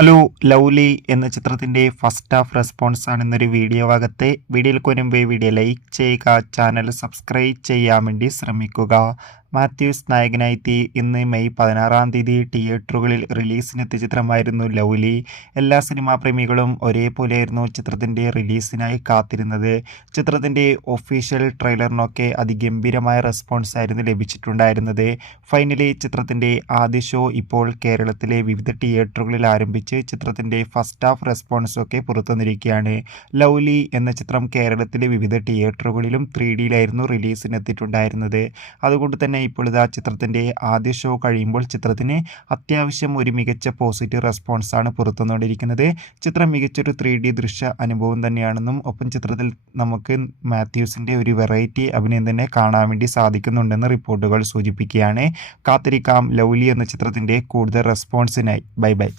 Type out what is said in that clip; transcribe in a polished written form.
Hello lovely എന്ന ചിത്രത്തിൻ്റെ first half response ആണ് ഇന്നൊരു വീഡിയോ ഭാഗത്തെ വീഡിയോയിൽ വരുമ്പോൾ വീഡിയോ ലൈക്ക് ചെയ്യുക, ചാനൽ സബ്സ്ക്രൈബ് ചെയ്യാൻ വേണ്ടി ശ്രമിക്കുക. മാത്യൂസ് നായകനായി ഇന്ന് മെയ് 16 തിയേറ്ററുകളിൽ റിലീസിനെത്തിയ ചിത്രമായിരുന്നു ലവ്ലി. എല്ലാ സിനിമാ പ്രേമികളും ഒരേപോലെയായിരുന്നു ചിത്രത്തിൻ്റെ റിലീസിനായി കാത്തിരുന്നത്. ചിത്രത്തിൻ്റെ ഒഫീഷ്യൽ ട്രെയിലറിനൊക്കെ അതിഗംഭീരമായ റെസ്പോൺസ് ആയിരുന്നു ലഭിച്ചിട്ടുണ്ടായിരുന്നത്. ഫൈനലി ചിത്രത്തിൻ്റെ ആദ്യ ഷോ ഇപ്പോൾ കേരളത്തിലെ വിവിധ തിയേറ്ററുകളിൽ ആരംഭിച്ച് ചിത്രത്തിൻ്റെ ഫസ്റ്റ് ഹാഫ് റെസ്പോൺസൊക്കെ പുറത്തുവന്നിരിക്കുകയാണ്. ലവ്ലി എന്ന ചിത്രം കേരളത്തിലെ വിവിധ തിയേറ്ററുകളിലും 3Dയിലായിരുന്നു റിലീസിനെത്തിയിട്ടുണ്ടായിരുന്നത്. അതുകൊണ്ട് തന്നെ ഇപ്പോൾ ഇതാ ചിത്രത്തിൻ്റെ ആദ്യ ഷോ കഴിയുമ്പോൾ ചിത്രത്തിന് അത്യാവശ്യം ഒരു മികച്ച പോസിറ്റീവ് റെസ്പോൺസാണ് പുറത്തുവന്നുകൊണ്ടിരിക്കുന്നത്. ചിത്രം മികച്ചൊരു 3D ദൃശ്യ അനുഭവം തന്നെയാണെന്നും ഒപ്പം ചിത്രത്തിൽ നമുക്ക് മാത്യൂസിൻ്റെ ഒരു വെറൈറ്റി അഭിനയം തന്നെ കാണാൻ വേണ്ടി സാധിക്കുന്നുണ്ടെന്ന് റിപ്പോർട്ടുകൾ സൂചിപ്പിക്കുകയാണ്. കാത്തിരിക്കാം ലവ്ലി എന്ന ചിത്രത്തിൻ്റെ കൂടുതൽ റെസ്പോൺസിനായി. Bye bye.